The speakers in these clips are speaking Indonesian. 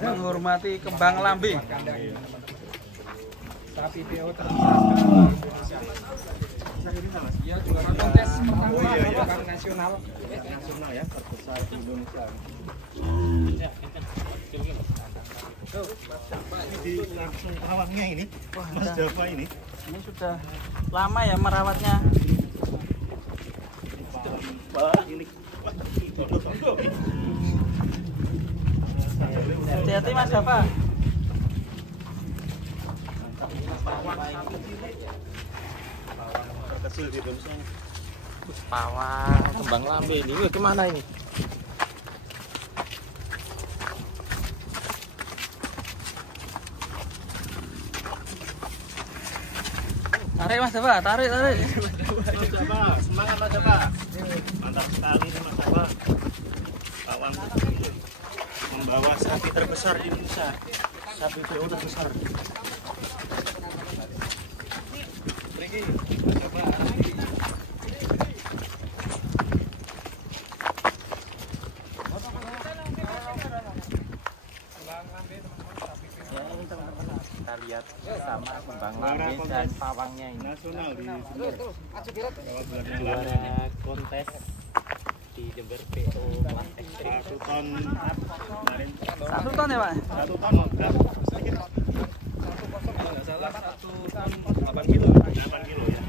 menghormati kembang lambe. Sapi PO terbesar ya, juara kontes pertama nasional ya, terbesar di Indonesia. Ini di langsung perawatnya ini, Mas Java ini. Ini sudah lama ya merawatnya. Hati-hati Mas Java. Terkecil di Indonesia. Pawang kembang lambe ini kemana ini? Tarik Mas Java, tarik. Mas Java, semangat Mas Java. Mantap sekali nih Mas Java. Pawang membawa sapi terbesar di Indonesia. Sapi PO terbesar. Kita lihat sama kembang lambe dan pawangnya ini. Nasional di Juara kontes di Jember PO kelas ekstrim. 1 ton kemarin. 1 ton ya Pak? 1 ton sedikit. 8 kilo. 8 kilo ya.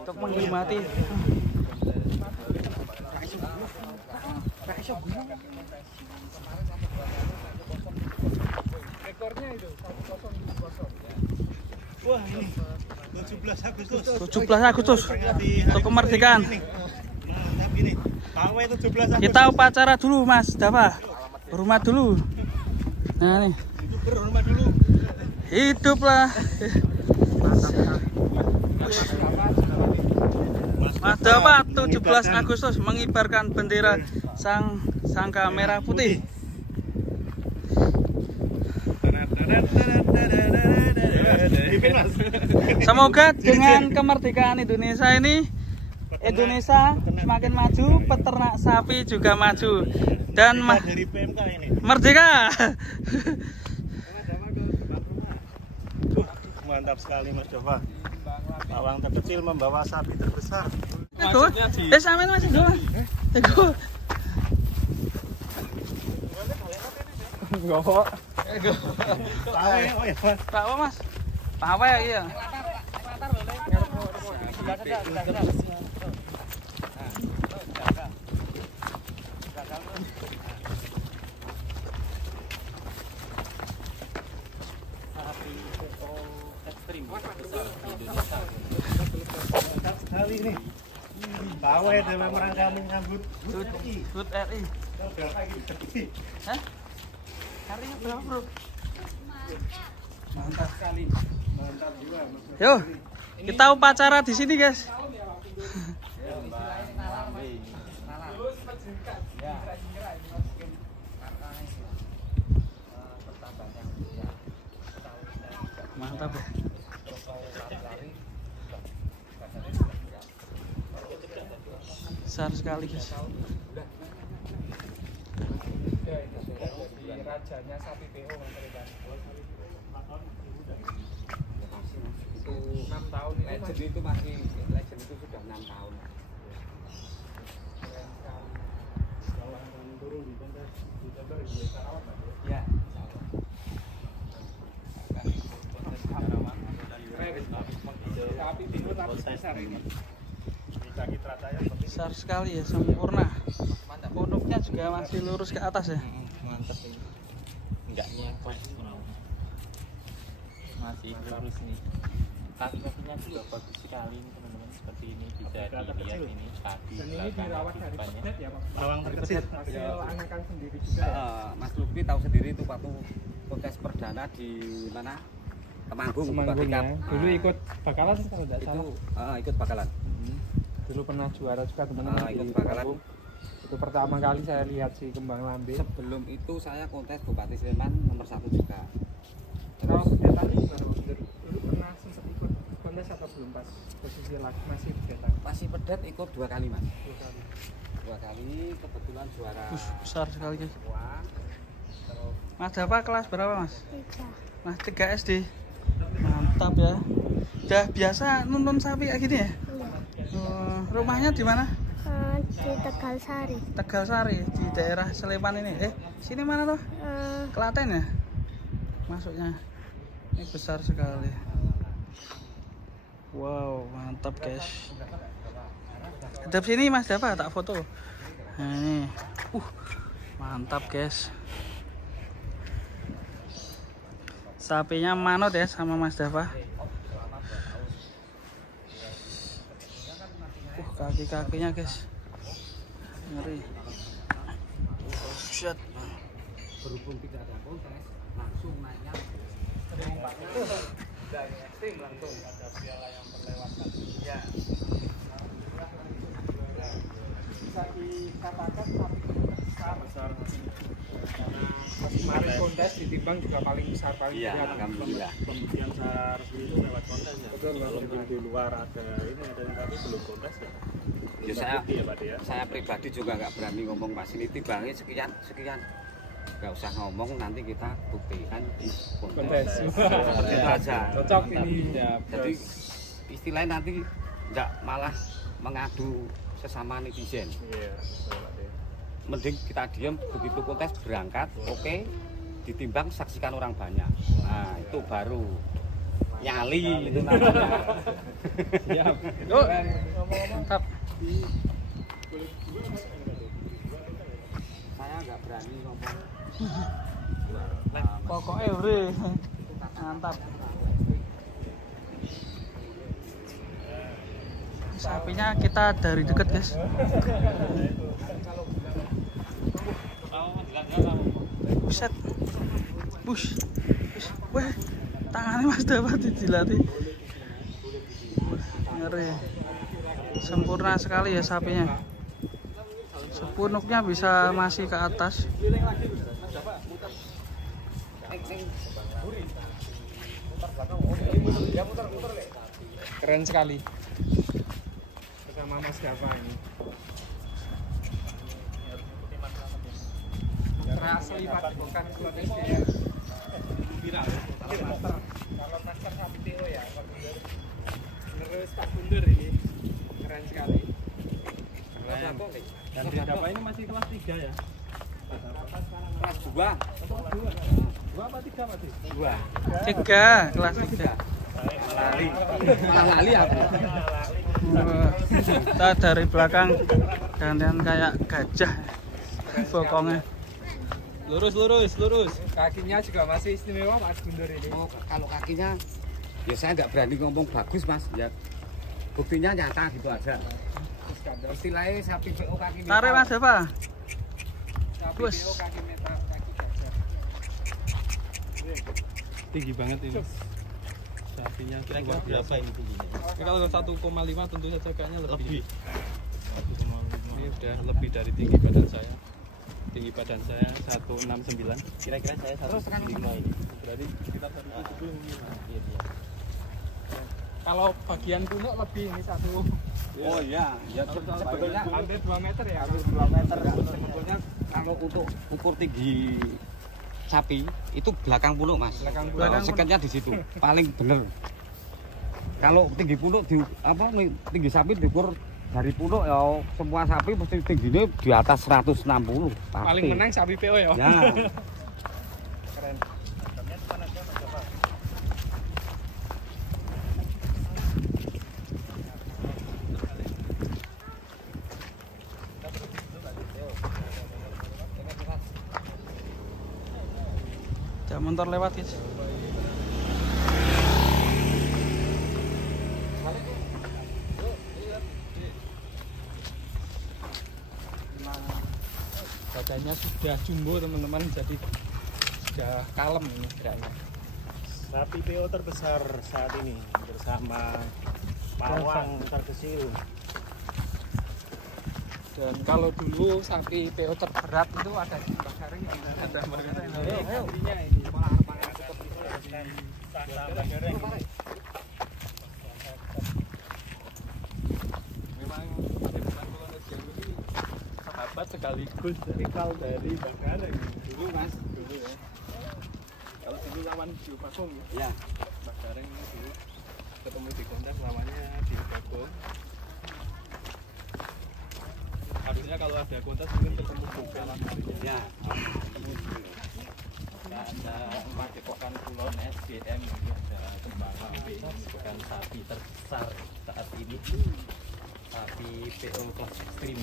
Untuk menghormati. Rekornya itu 1020. Wah ini 17 Agustus. 17 Agustus untuk kemerdekaan. Mantap ini. Pawai 17 Agustus. Kita upacara dulu Mas Java. Hormat dulu. Nah nih. Itu berhormat dulu. Hiduplah. Mas Java 17 Agustus mengibarkan bendera sangka merah putih. Semoga dengan kemerdekaan Indonesia ini, Indonesia semakin maju, peternak sapi juga maju, dan dari PMK ini. merdeka. Mantap sekali Mas Java. Pawang terkecil membawa sapi terbesar. Sampean masih dulu. Teguh. Enggak. Pawai oh ya Mas. Pak apa Mas? Pawai ya iya. Mantap sekali nih. Pawai dalam rangka menyambut Hut RI. Hah? Harinya berapa, Bro? Mantap sekali. Mantap juga. Yuk, kita upacara di sini, guys. Mantap ya. Besar sekali, guys. Rajanya sapi PO itu 6 tahun. Legend itu masih legend itu sudah 6 tahun. Ya. Sapi PO terbesar ini. Besar sekali ya, sempurna. Pondoknya juga masih lurus ke atas ya. Mantap ini. Enggak nyepot. Masih lurus nih. Kaki-kakinya juga bagus sekali teman-teman, seperti ini bisa dilihat ini kaki. Dan ini dirawat dari pedet ya Pak. Pawang terkecil. Hasil anakan sendiri juga. Mas Lutfi tahu sendiri itu waktu kontes perdana di mana? Temanggung. Ya. Dulu ikut bakalan kalau tidak salah. Itu ikut bakalan. Dulu pernah juara juga teman-teman Ikut di bakalan. Itu pertama kali saya lihat si kembang lambe. Sebelum itu saya kontes Bupati Sleman nomor 1 juga. Kalau kegiatan ini dulu pernah sempat ikut kontes atau belum pas posisi lagi masih kegiatan? Masih pedet ikut 2 kali Mas. 2 kali. 2 kali, kebetulan juara. Besar sekali guys. Uang. Terus Mas Dava kelas berapa Mas? 3. Mas 3 SD. Mantap ya. Udah biasa nuntun sapi kayak gini ya? Iya. Rumahnya di mana? Di Tegal Sari. Tegal Sari di daerah Sleman ini. Sini mana tuh? Klaten ya? Masuknya. Ini besar sekali. Wow, mantap guys. Hadap sini Mas Dava, tak foto. Nah, ini. Mantap guys. Sapinya manut ya sama Mas Dava. Kaki-kakinya guys. Ngeri. Shit. berhubung tidak ada kontes, langsung naiknya. Tim langsung ada piala yang terlewatkan. Ya. Bisa dikatakan besar kemarin kontes ditimbang juga paling besar paling alhamdulillah. Pembuktian secara resmi itu lewat kontes ya. Betul. Kalau di luar ada ini ada yang tapi belum kontes ya. Ya saya pribadi juga nggak berani ngomong Mas ini timbangnya sekian. Nggak usah ngomong, nanti kita buktikan di kontes. Seperti itu aja. Cocok ini. Ya, jadi istilahnya nanti nggak malah mengadu sesama netizen. Iya. Mending kita diam, begitu kontes berangkat, oke, ditimbang saksikan orang banyak. Nah itu baru nyali itu namanya. Siap. Yuk, mantap. Saya nggak berani ngomong. Pokoknya bre, mantap. Sapinya kita dari dekat guys. Buset, bush, weh, tangannya Mas Dava dijilati. Ngeri, sempurna sekali ya sapinya. Sepunuknya bisa masih ke atas. Keren sekali bersama Mas Dava ini. Asli bukan klub SD ya. Viral. Kalau master sapi Teo ya. Terus Pak Bundur ini keren sekali. Dan Dava ini masih kelas 3 ya. Kelas 2. 2 apa 3 Pak? 2. 3, kelas 3. Malah lali aku. Kita dari belakang gantian kayak gajah bokongnya. Lurus. Kakinya juga masih istimewa Mas Bundur ini. Oh, kalau kakinya ya saya nggak berani ngomong bagus Mas. Ya buktinya nyata gitu aja. Istilahnya sapi PO kaki metal. Tarik Mas Dava. Sapi Bus. PO kaki metal, kaki gajah. Tinggi banget ini. Sapinya kira-kira berapa ini tingginya? Kalau 1,5 tentu saja kayaknya lebih. 1,5. Ini udah lebih dari tinggi badan saya. Tinggi badan saya 169. Kira-kira saya 165 ini. Berarti sekitar 170 ini. Iya. Kalau bagian punuk lebih ini satu. Oh iya, ya sebetulnya Hampir 2 meter ya. hampir 2 meter. Sebetulnya kalau untuk ukur tinggi sapi itu belakang punuk Mas. Belakang punuk. Belakang sekatnya di situ paling bener. Kalau tinggi punuk di apa tinggi sapi diukur dari punuk ya semua sapi pasti tingginya di atas 160 pasti. Paling menang sapi PO ya. Ya. Keren. Ada motor lewat guys. Badannya sudah jumbo teman-teman, jadi sudah kalem ini geraknya. Sapi PO terbesar saat ini bersama pawang terkecil. Dan kalau dulu sapi PO terberat itu ada di Mbak Sari yang ada Mbak Sari. Ayo, ini malah tetap memang pada bulan kolonial ini sekaligus rival dari Bangkara dulu mas, dulu ya. Kalau dulu lawan Bio Bagong ya, Bangkara ini dulu ketemu di kontes lawannya Bio Bagong. Harusnya kalau ada kontes mungkin ketemu Bogor Ya. ada Padepokan Kulon SDM, ada Kembang Lambe, bukan sapi terbesar saat ini, sapi PO kelas ekstrim.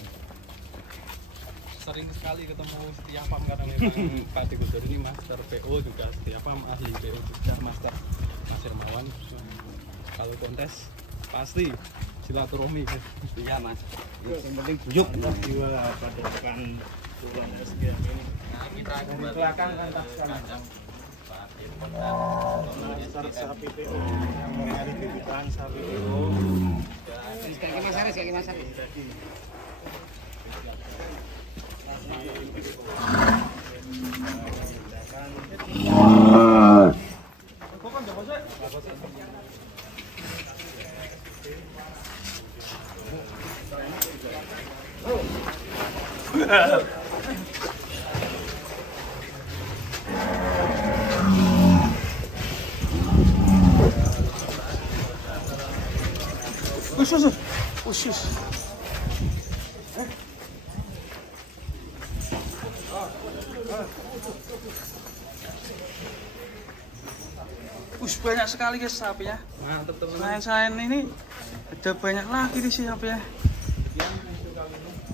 Sering sekali ketemu Setiapam karena memang Pak Digusur ini master PO juga, Setiapam ahli PO juga, master Mas Hermawan. Kalau kontes pasti silaturahmi. Iya mas. Yang penting bujuk. Jiwa Padepokan Kulon SDM ini. Kita belakang lantas sekarang. Master sapi PO yang mengenali bibitan sapi PO. Sekali mas Aris. Usus. Banyak sekali guys sapi ya. Mantap Selain ini ada banyak lagi di sini sapi ya.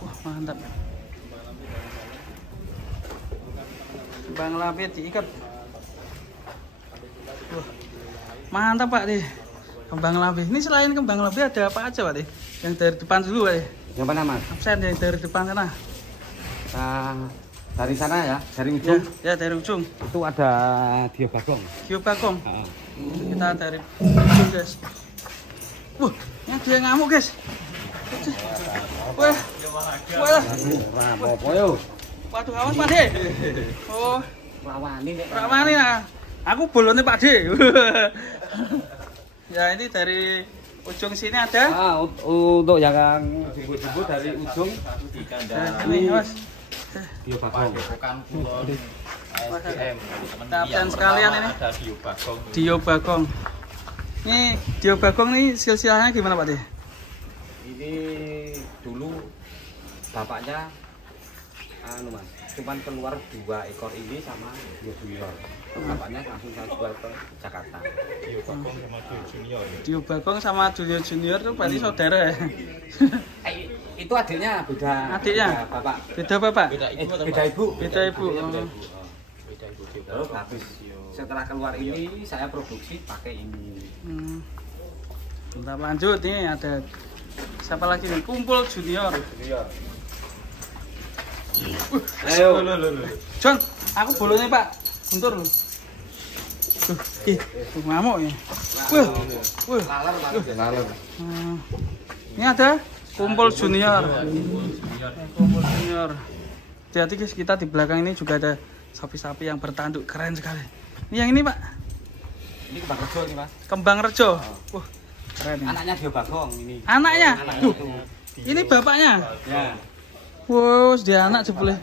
Wah mantap. Kembang Lambe diikat. Wah, mantap Pak deh. Kembang Lambe. Ini selain kembang Lambe ada apa aja Pak deh? Yang dari depan dulu Pak deh. Yang mana mas? Absen yang dari depan sana. Dari sana ya, dari ujung. Ya dari ujung. Itu ada Bio Bagong. Bio Bagong. Heeh. Kita dari ujung guys. Wah, yang dia ngamuk guys. Wah, wah. Apa yo? Waduh awas Pak De. Oh, Rawani nek. Rawani ya. Aku bolone Pak De. Ya ini dari ujung sini ada. Untuk yang jemput-jemput dari ujung Ini mas. Bio Bagong. Padepokan Kulon SDM. Kapten sekalian ini. Ada Bio Bagong. Dio Bagong. Ini Dio Bagong nih silsilahnya gimana Pak De? Ini dulu bapaknya mas, cuman keluar 2 ekor ini sama Bio Junior. Bapaknya langsung saya jual ke Jakarta. Bio Bagong sama Bio Junior. Dio Bagong sama Dio Junior tuh berarti saudara ya? Itu adiknya beda. Adiknya? Beda bapak. Beda bapak? Beda ibu. Beda ibu. Terus habis setelah keluar ini saya produksi pakai ini. Bentar lanjut nih ada siapa lagi nih? Kumpul Junior. Ayo. John, aku bolonnya Pak. Guntur loh. Ngamuk ya. Laler. Ini ada Kumpul Junior. Kumpul Junior. Hati-hati guys, kita di belakang ini juga ada sapi-sapi yang bertanduk keren sekali. Ini yang ini Pak. Ini Kembang Rejo ini mas. Kembang Rejo. Keren. Ya. Anaknya Bio Bagong ini. Anaknya. Duh. Itu. Ini bapaknya. Ya. Wow, dia anak jebule.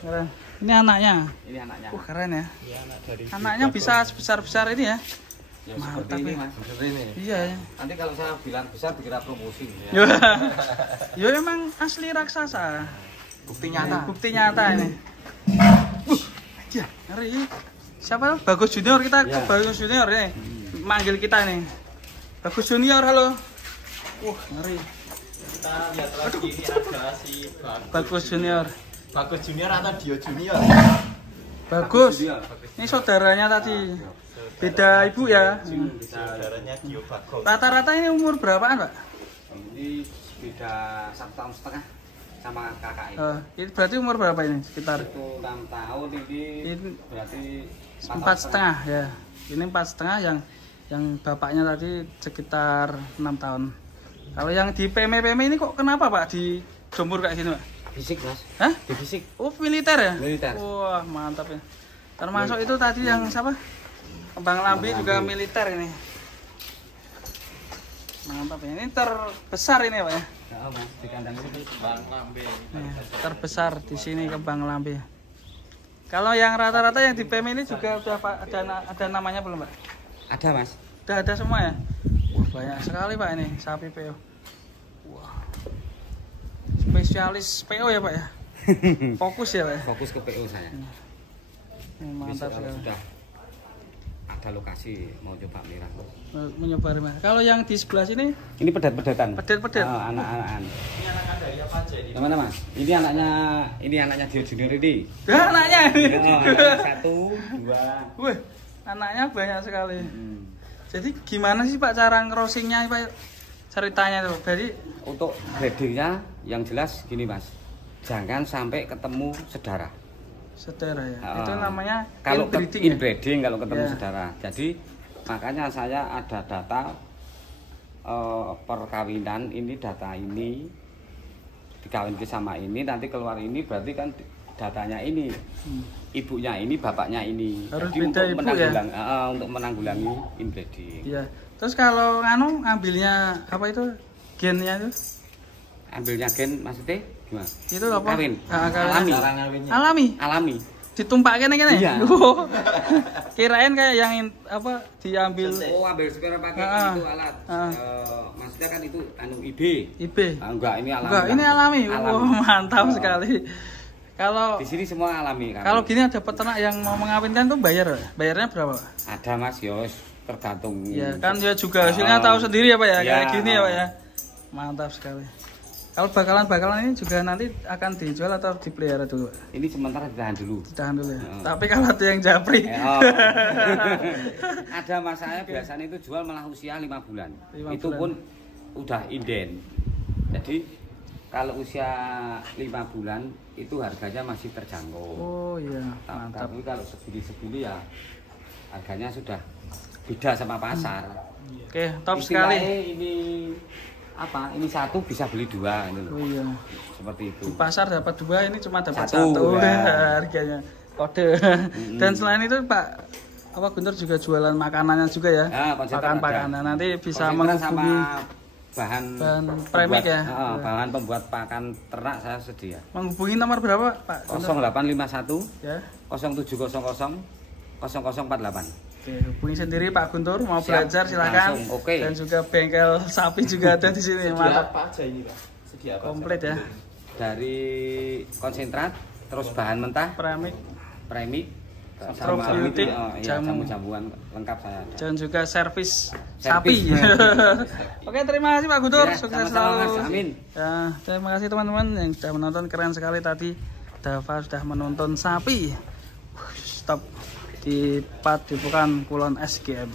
Keren. Ini anaknya. Ini anaknya. Keren ya. Iya, anak dari Anaknya bisa sebesar-besar ini ya. Ya, Mantap seperti ini ya. mas. Seperti ini. Iya ya. Nanti kalau saya bilang besar dikira promosi. Yo. Yo emang asli raksasa. Bukti nyata. Bukti nyata ini. Ya, ngeri. Siapa? Bagus Junior, kita ke Bagus Junior nih. Manggil kita nih. Bagus Junior, halo. Ngeri. Kita lihat lagi ini ada si Bagus Junior. Bagus Junior atau Dio Junior? Bagus. Ini saudaranya tadi. Beda ibu ya. Saudaranya Dio Bagong. Rata-rata ini umur berapaan, Pak? Ini beda 1,5 tahun sama kakak ini. Ini berarti umur berapa ini? Sekitar Itu 6 tahun ini berarti 4,5 ya. Ini 4,5 yang bapaknya tadi sekitar 6 tahun. Kalau yang di PM ini kok kenapa Pak dijemur kayak gini Pak? Fisik mas. Hah? Di fisik. Oh militer ya? Militer. Wah mantap ya. Termasuk itu tadi yang siapa? Kembang Lambe juga militer ini. Mantap ya. Ini terbesar ini Pak ya? Mas, di kandang itu Bang Lambe. Terbesar di sini Kembang Lambe. Kalau yang rata-rata yang di PM ini juga udah Pak ada namanya belum, Pak? ada, Mas. Udah ada semua ya? Wah, banyak sekali Pak ini sapi PO. Wah. Spesialis PO ya Pak ya? Fokus ya Pak ya? Fokus ke PO saya. Mantap Besok sekali. sudah ada lokasi mau coba merah. Menyebar Mas. Kalau yang di sebelah sini Ini pedet-pedetan. pedet-pedet. Anak-anakan. Ini anak dari apa aja ini? Yang mana, Mas? Ini anaknya Dio Junior ini. Dah anaknya. Anaknya 1, 2. Wih, anaknya banyak sekali. Hmm. Jadi gimana sih Pak cara crossingnya Pak? Ceritanya tuh. Jadi Untuk breedingnya yang jelas gini, Mas. Jangan sampai ketemu saudara. saudara ya. Ah. Itu namanya Kalau inbreeding ya? inbreeding kalau ketemu Ya. saudara. Jadi makanya saya ada data perkawinan ini, data ini dikawinkan sama ini, nanti keluar ini berarti kan datanya ini. Ibunya ini, bapaknya ini. Harus Jadi beda ibu ya? untuk menanggulangi inbreeding. Iya. Terus kalau ngambilnya apa itu? Gennya itu? Ambilnya gen maksudnya gimana? Itu apa? Kawin. Alami. Alami. Alami. Alami. Ditumpakin gini. Iya. Oh. Kirain kayak yang apa diambil Oh, ambil spare pakai Ah. itu alat. Ah. Maksudnya kan itu IB. IB. Enggak, ini alami. Enggak, ini alami. Alami. Wah, mantap Oh. sekali. Kalau Di sini semua alami kan. kalau gini ada peternak yang mau mengawinkan tuh bayar, Pak? Bayarnya berapa, Pak? Ada, Mas, Yos, tergantung. Ya kan dia juga hasilnya tahu sendiri ya Pak ya, Ya. kayak gini ya Pak ya. Mantap sekali. Kalau bakalan ini juga nanti akan dijual atau dipelihara dulu, Pak? Ini sementara ditahan dulu. Ditahan dulu ya. Ya. Tapi kalau ada yang japri. Ada, Mas, saya biasanya itu jual malah usia 5 bulan. 5 Itu bulan. pun udah inden. Jadi kalau usia 5 bulan itu harganya masih terjangkau. Oh iya, mantap. Tapi kalau segini-segini ya harganya sudah beda sama pasar. Oke, top Istilahnya sekali. Ini apa? Ini satu bisa beli 2 ini loh. Oh iya. Seperti itu. Di pasar dapat 2, ini cuma dapat Satu, 1 ya. harganya. Kode. Dan selain itu Pak Guntur juga jualan makanannya juga ya. Ya, konsentrat Pakan-pakanan. ada. Nanti bisa Konsentrat sama menghubungi bahan premik pembuat- ya. bahan pembuat pakan ternak saya sedia. menghubungi nomor berapa Pak Guntur? 0851 Ya. 0700 0048. Oke, hubungi sendiri Pak Guntur mau Siap, belajar silakan. langsung, oke. Dan juga bengkel sapi juga ada di sini. Sedia Mantap. apa aja ini, Pak? Sedia apa? Komplit ya. Dari konsentrat, terus bahan mentah, Premik premik, Probiotik, jamu. jamu-jamuan lengkap saya ada. dan juga servis Servis. sapi. Oke, terima kasih Pak Guntur. Ya, Sukses sama-sama, selalu. Mas. Amin. Ya, terima kasih teman-teman yang sudah menonton, keren sekali tadi. Dava sudah menonton sapi. Stop di Padepokan Kulon SGM.